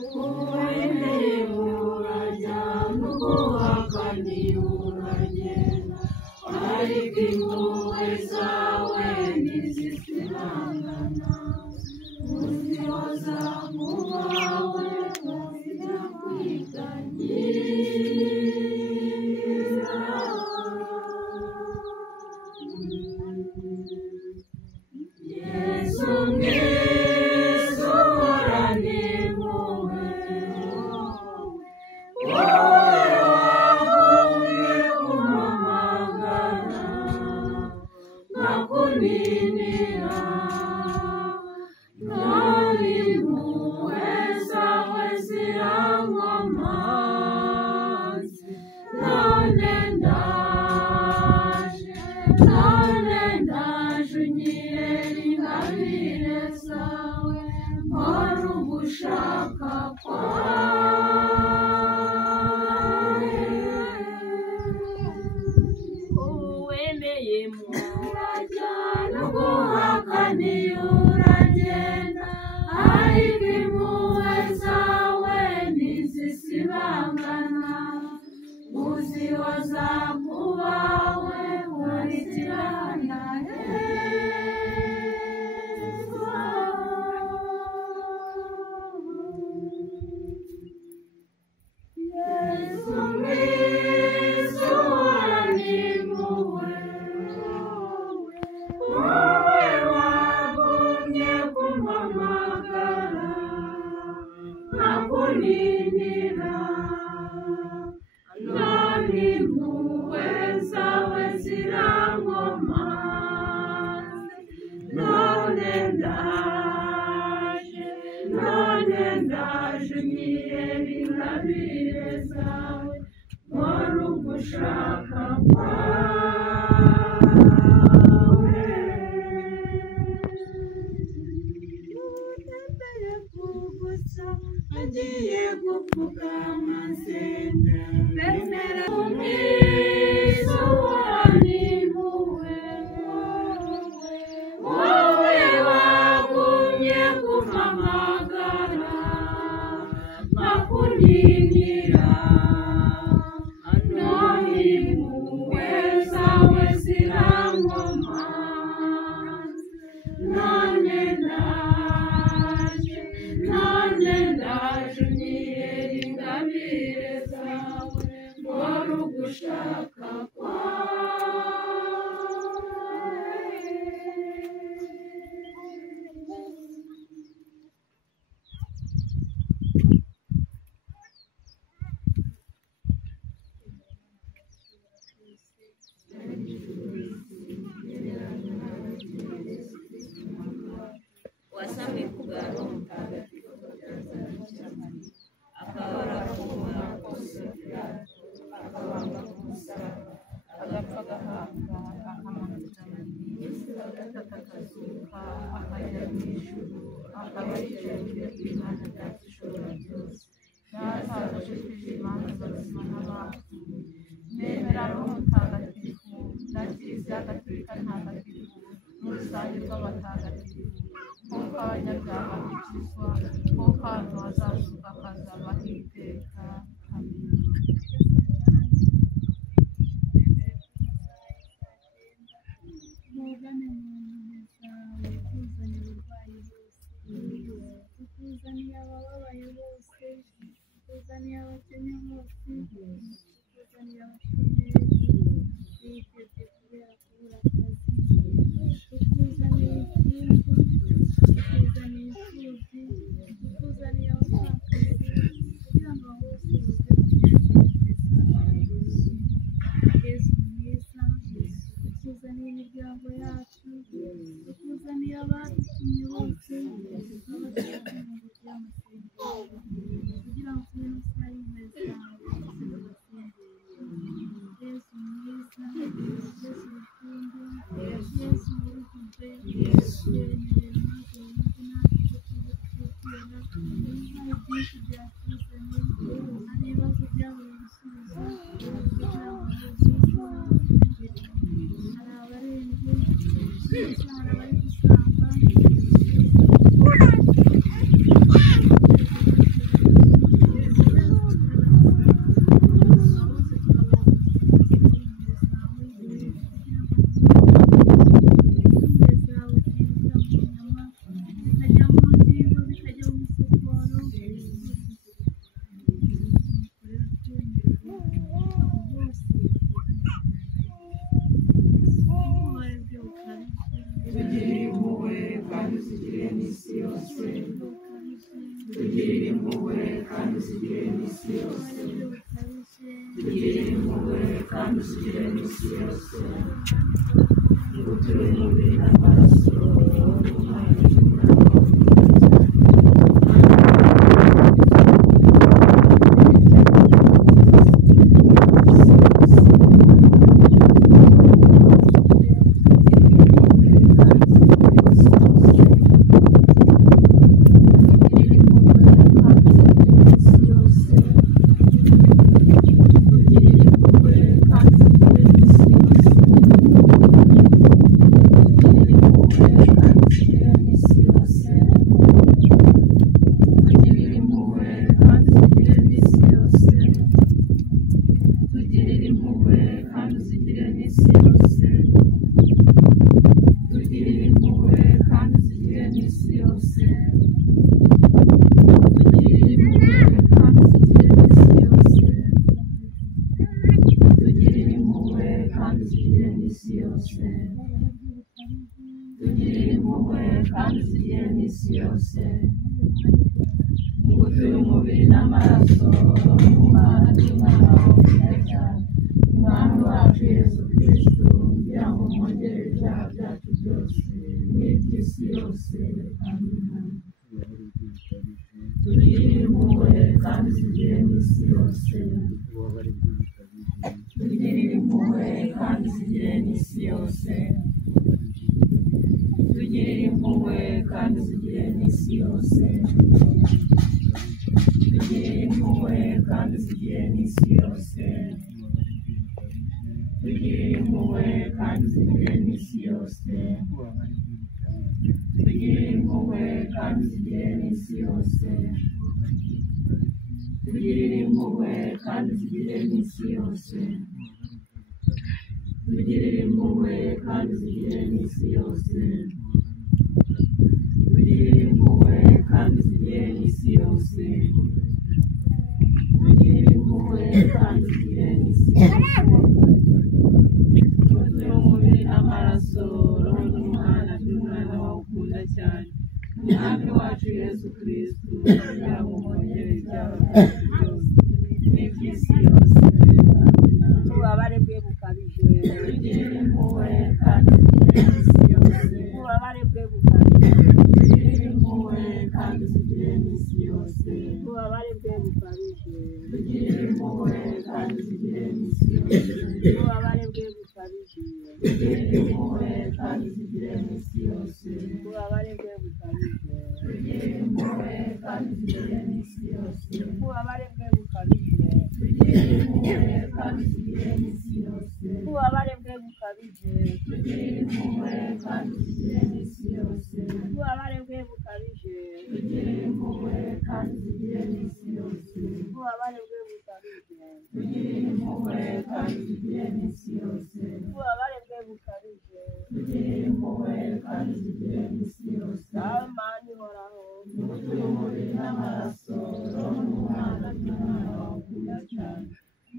uwemeye urajya n'uguhakani uragenda ariko impuhwe zawe ntizisibangana uzihoza mu bawe uzira kwiganyira Yesu mwiza uhorana impuhwe wowe wagumye kumpamagara nkakuninira none impuhwe zawe zirankomanze none ndaje unyihera ingabire zawe mpora ugushaka kwawe uwemeye murajya n'uguhakaniye uragenda ariko impuhwe zawe ntizisibangana uzihoza mu bawe waritirana Yesu mwiza uhorana impuhwe wowe wagumye kumpamagara nkakuninira none impuhwe zawe zirankomanze none ndaje unyihera ingabire zawe mpora ugushaka kwawe utembeye kugutsa agiye gupfukama nsenga bemera umwiza uhorana impuhwe wowe wagumye kumpamagara nkakuninira none impuhwe zawe zirankomanze none ndaje unyihera ingabire zawe mpora ugushaka wasamwe kubwaro mutagatifu akabara kumara kose akabanga kumusaraba agapfa agahamba akamanutsa isi agatakazuka akajya mu ijuru akaba yicaye imbere y'Imana Data ishobora byose yatagashije imanza z'abazima n'abapfuye nemera roho mutagatifu na kiliziya gatolika ntagatifu n'urusange rw'abatagatifu kuko abanyabyaha bikizwa kuko ahantu hazazuka hakazabaho iteka amen Mugane mu ntoki zawe tuzanye uburwayi bwose tuzaniye abababaye bose tuzaniye abakene bose tuzaniye abashomeri bihebye kubera kubura akazi tuzaniye imfungwa tuzaniye imfubyi tuzaniye abapfakazi kugira ngo bose buze Yesu mwiza tuzaniye imiryango yacu tuzaniye abadutumye bose n'abashaka mu buryo bw'amasengesho kugira ngo tube amasaha y'imeza zawe Yesu mwiza Yesu rukundo Yesu urukundo Yesu yemerera maze wumve natwe tuze twibwira ibibazo byinshi byatuzanye hari ibibazo byabuye ibisubizo kugira ngo hari abarembye hari abari gusamba impuhwe kandi uzigirire n'isi yose. Tugirire impuhwe kandi uzigirire n'isi yose. Nguture umubiri n'amaraso nguture umubiri n'amaraso y'Umwana n'Umwana Umwami wacu Yesu Kristo, kugira ngo mwongere ibyaha byacu byose n'iby'isi yose. Amina. Tugirire impuhwe kandi uzigirire n'isi yose. Tugirire impuhwe kandi uzigirire n'isi yose. Tugirire impuhwe kandi uzigirire n'isi yose. Tugirire impuhwe kandi uzigirire n'isi yose. Tugirire impuhwe kandi uzigirire n'isi yose. Tugirire impuhwe kandi uzigirire n'isi yose. Tugirire impuhwe kandi uzigirire n'isi yose. Tugirire impuhwe kandi uzigirire n'isi yose. Tugirire impuhwe kandi uzigirire n'isi yose. Tugirire impuhwe kandi uzigirire n'isi yose. Nguture umubiri n'amaraso roho n'Umwana n'Umwana wawe ukunda cyane, Umwami wacu Yesu Kristo, kugira ngo mwongere ibyaha byacu byose n'iby'isi yose. Amina. Ububabare bwe bukabije. Tugirire impuhwe kandi uzigirire n'isi yose. Ububabare bwe bukabije. Tugirire impuhwe kandi uzigirire n'isi yose. Ububabare bwe bukabije. Tugirire impuhwe kandi uzigirire n'isi yose. Ububabare bwe bukabije. Tugirire impuhwe kandi uzigirire n'isi yose. Ububabare bwe bukabije. Tugirire impuhwe kandi uzigirire n'isi yose. Ububabare bwe bukabije. Tugirire impuhwe kandi uzigirire n'isi yose. Ububabare bwe bukabije. Tugirire impuhwe kandi uzigirire n'isi yose. Ububabare bwe bukabije. Tugirire impuhwe kandi uzigirire n'isi yose. Ububabare bwe bukabije. Tugirire impuhwe kandi uzigirire n'isi yose. Ububabare bwe bukabije. Tugirire impuhwe kandi uzigirire n'isi yose. Dawe Mana ihoraho, Nguture umubiri n'amaraso roho n'Umwana n'Umwana wawe ukunda cyane,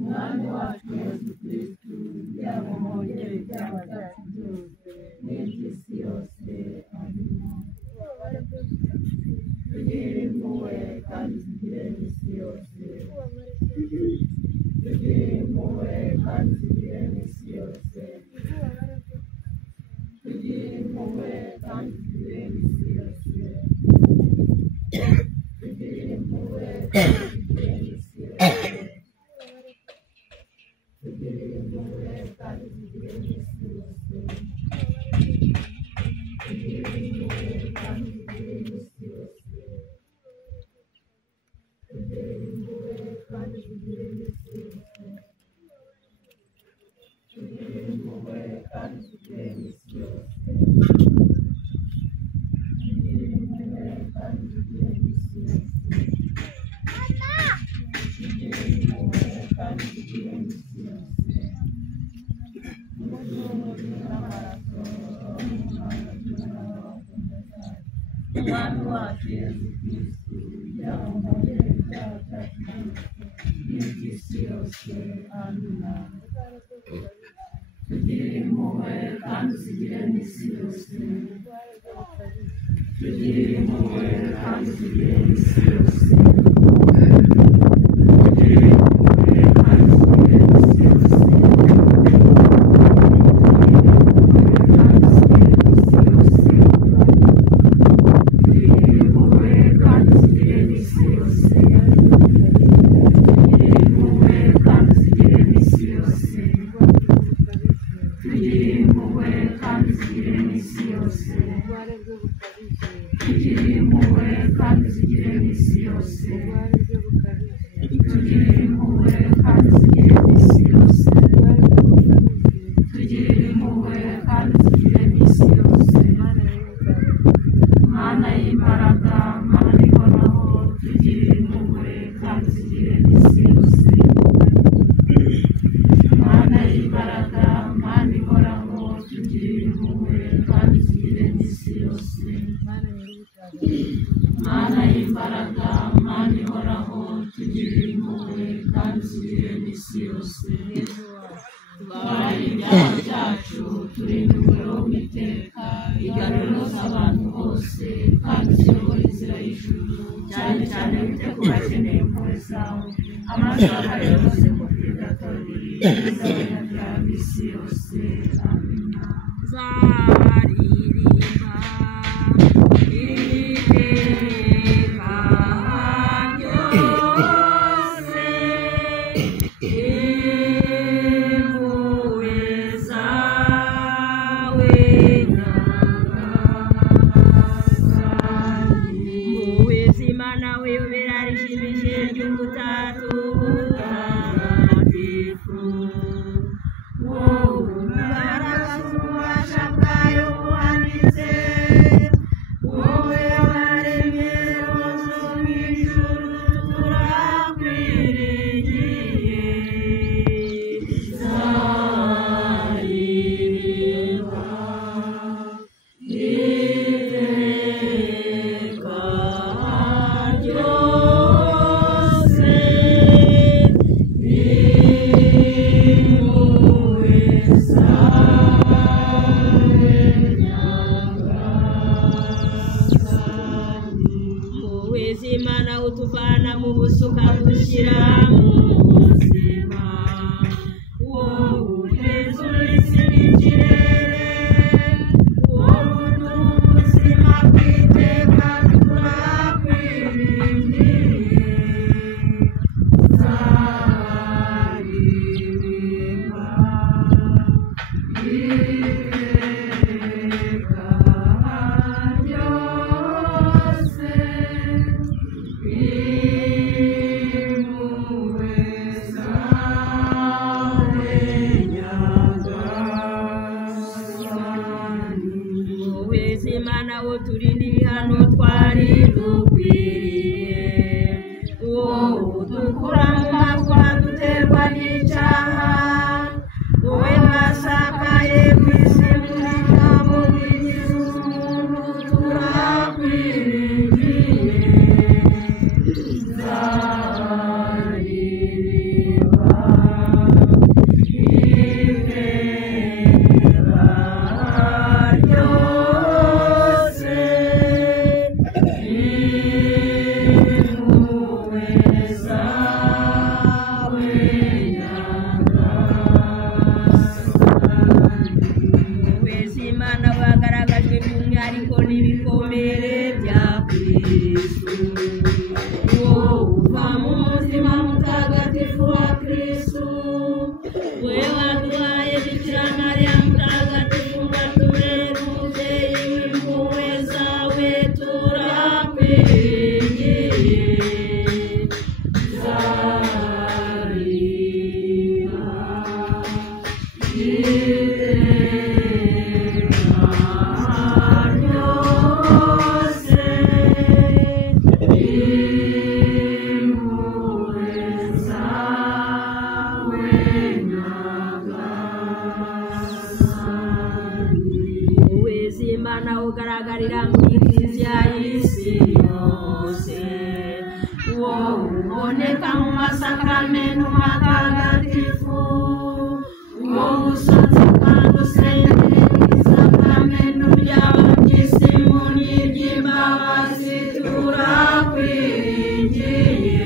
Umwami wacu Yesu Kristo, kugira ngo mwongere ibyaha byacu byose n'iby'isi yose. Amina. ububabare bwe bukabije. Tugirire impuhwe kandi uzigirire n'isi yose. Ububabare bwe bukabije. Tugirire impuhwe kandi uzigirire n'isi yose. Ububabare bwe bukabije. Tugirire impuhwe kandi uzigirire n'isi yose. Tugirire impuhwe kandi uzigirire n'isi yose. Tugirire impuhwe kandi uzigirire n'isi yose. Tugirire impuhwe kandi uzigirire n'isi yose. Tugirire impuhwe kandi uzigirire n'isi yose. Tugirire impuhwe kandi uzigirire n'isi yose. Tugirire impuhwe kandi uzigirire n'isi yose. Tugirire impuhwe kandi uzigirire n'isi yose. Nguture umubiri n'amaraso y'Umwana n'Umwana wawe ukunda cyane, Umwami wacu Yesu Kristo, kugira ngo mwongere ibyaha byacu byose n'iby'isi yose. Amina. Tugirire impuhwe kandi uzigirire n'isi yose. Tugirire impuhwe kandi uzigirire n'isi yose. tugirire impuhwe kandi tugire iminsi yose. Tugirire impuhwe kandi tugire iminsi yose. Mana y'imbaraga, Mana ihoraho, tugirire impuhwe kandi tugire iminsi yose. Mana y'imbaraga, Mana ihoraho, tugirire impuhwe kandi tugire iminsi yose. Mana y'imbaraga, Mana ihoraho, tugirire impuhwe kandi tugire iminsi yose. Tubabarire ibyaha byacu, turinde umuriro w'iteka, igaruriro z'abantu bose kandi tuyobore inzira y'ijuru, cyane cyane wite ku bakeneye impuhwe zawe. Amasaha yose mu purigatori, izaboneka iminsi yose. Amina. Zaririmba iteka ryose, impuhwe zawe nyagasani. Impuhwe z'Imana wiyobera rishimishije ry'ubutatu butagatifu. Wowe imbaraga z'ububasha bwayo buhanitse, wowe waremye zo mu ijuru, turakwiringiye. Zaririmba iteka ryose, impuhwe zawe nyagasani. Impuhwe z'Imana utuvana mu busuka dushyira mu buzima, wowe utezura isi n'ikirere, wowe uduha ubuzima bw'iteka, turakwiringiye. Zaririmba iteka ryose, impuhwe zawe nyagasani. Impuhwe z'Imana wo turinda ibihano twari dukwiriye, wowe udukura mu makuba duterwa n'icyaha, wowe wasakaye ku isi muri abo bigize umuntu, turakwiringiye. Zaririmba iteka ryose, impuhwe zawe nyagasani. Impuhwe z'Imana bagaragajwe by'umwihariko n'ibikomere bya Kristo, wowe uva mu mutima mutagatifu wa Kristo, wowe waduhaye Bikira Mariya mutagatifu ngo atubere umubyeyi w'impuhwe zawe, turakwiringiye. Zaririmba iteka ryose, impuhwe zawe nyagasani. Wowe z'Imana ugaragarira mu Kiliziya y'isi yose, wowe uboneka mu masakaramentu matagatifu, wowe usatse kandi usengera isakaramentu ry'abapyisimu n'iry'imbabazi, turakwiringiye.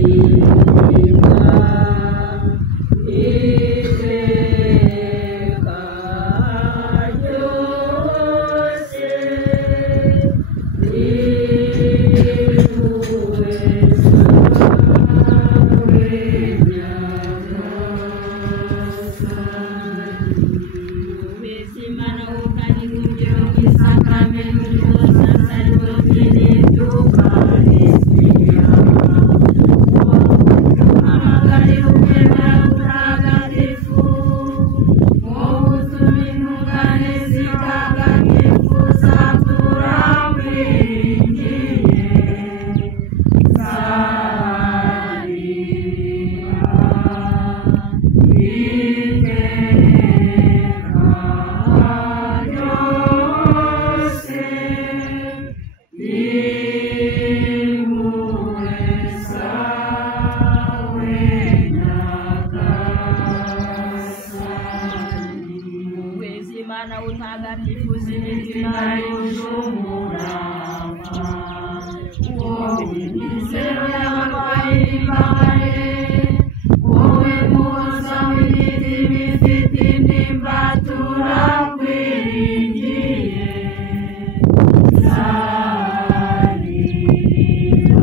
Zaririmba iteka ryose, impuhwe zawe nyagasani. Wowe z'Imana wo kandi Mana utagatifu zimitima yushumurama mizero y'abarwayi b'imbabare wowe muhoza w'ibiti bifite intimba turakwiringiye zarira iteka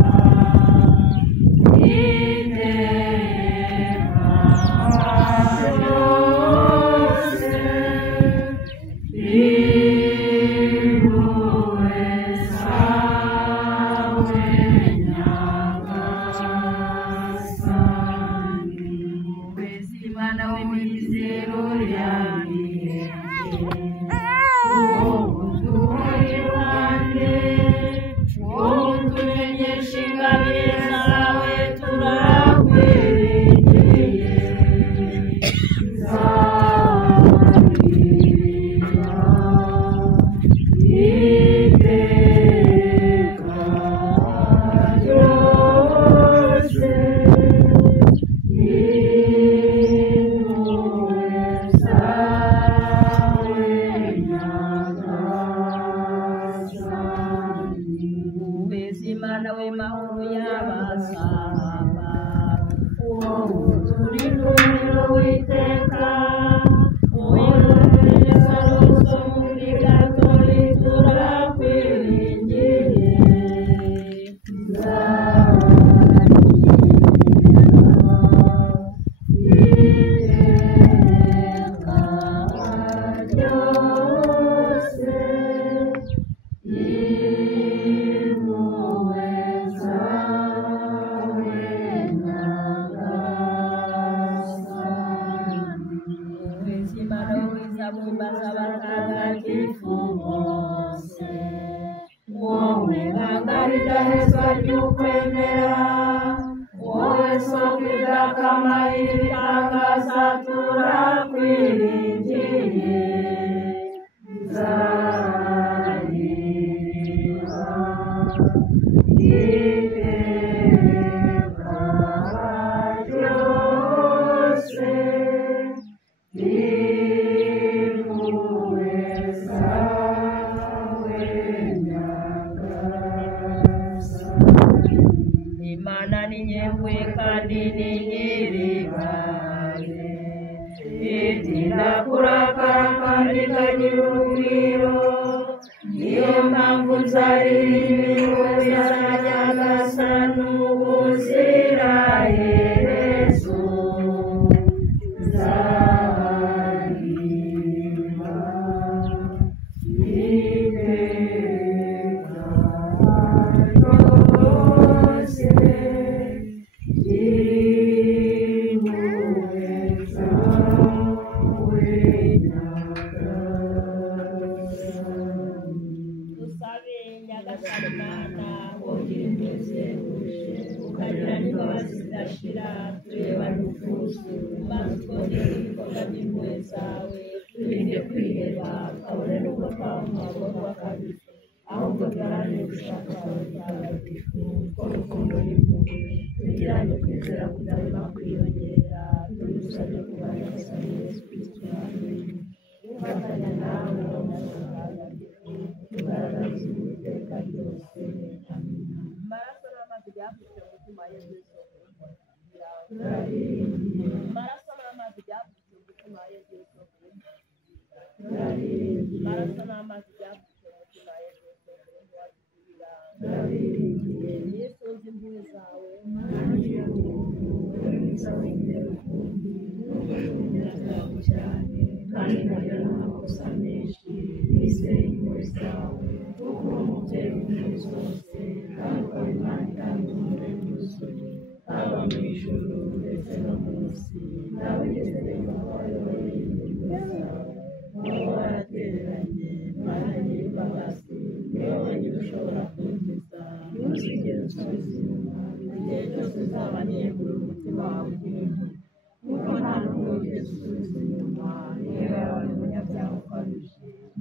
ryose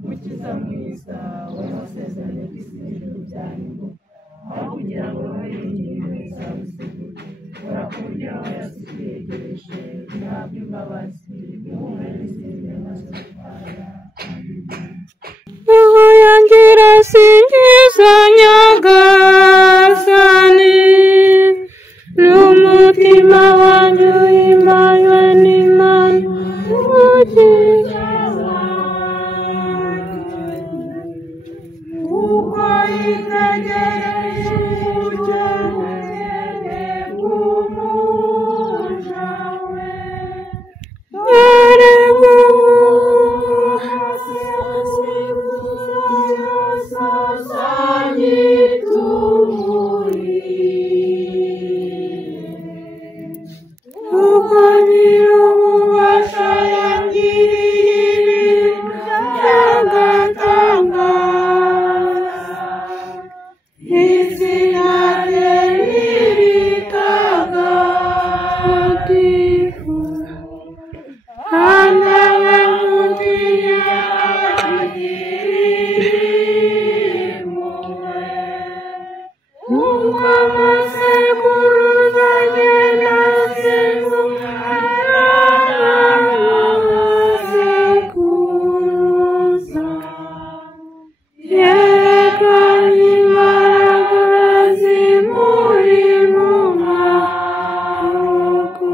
Mukiza mwiza w'amasezerano y'isi n'ijuru byanyu buryo wese utwegereje duhabwe imbabazi duhure n'izindi mazitwara. Roho yanjye irasingiza Nyagasani, n'umutima wanjye uhimbazwe n'Imana umukiza wanjye, kuko yitegereje ubukene bw'umuja we. dore kuko nyir'ububasha yangiriye by'agatangaza, izina rye ritagatifu, kandi abamutinya bagiriye impuhwe. Nk'uko amasekuruza agenda asimburana n'amasekuruza, yerekanye imbaraga zimuri mu maboko,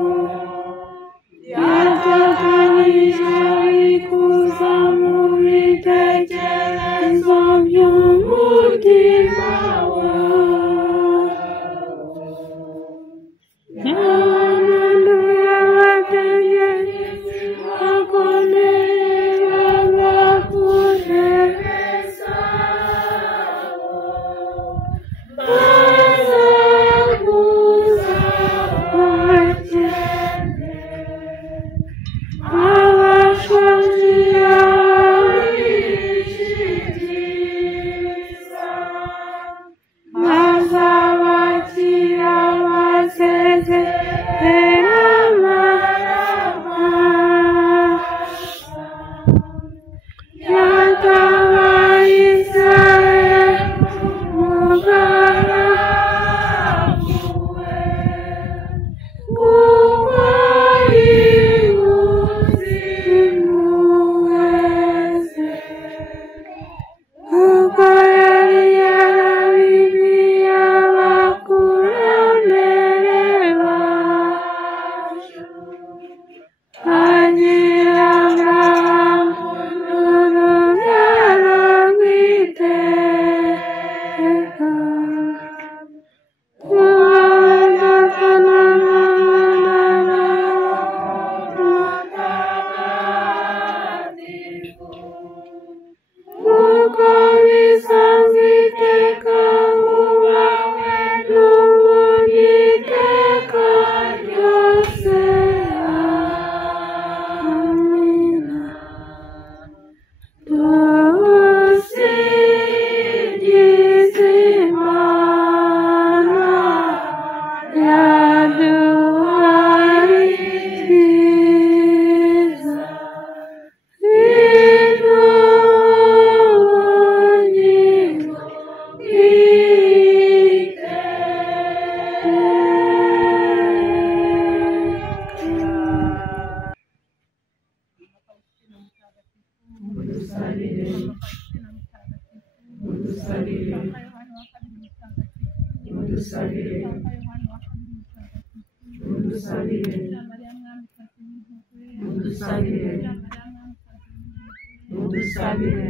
yateganyije ikuza mu bitekerezo by'umutima we. Yamanduye abategetsi bakomeye b'abakureza bo, maze akuza abakene, abashonji ababishiriza, maze abakira basezerera amarabasha. Yatabaye Israheli umugaragu we, kuko yibuze impuhwe ze, kuko yari yarabibwiye abakurambere bacu, agira Aburahamu n'urubyaro rw'iteka, kubahagana n'abatagatifu, kuko bisanzwe iteka bubawe n'ubu n'iteka ryose. Amina. Dusingize Imana yaduhaye ibyiza, iduhungira Udusabire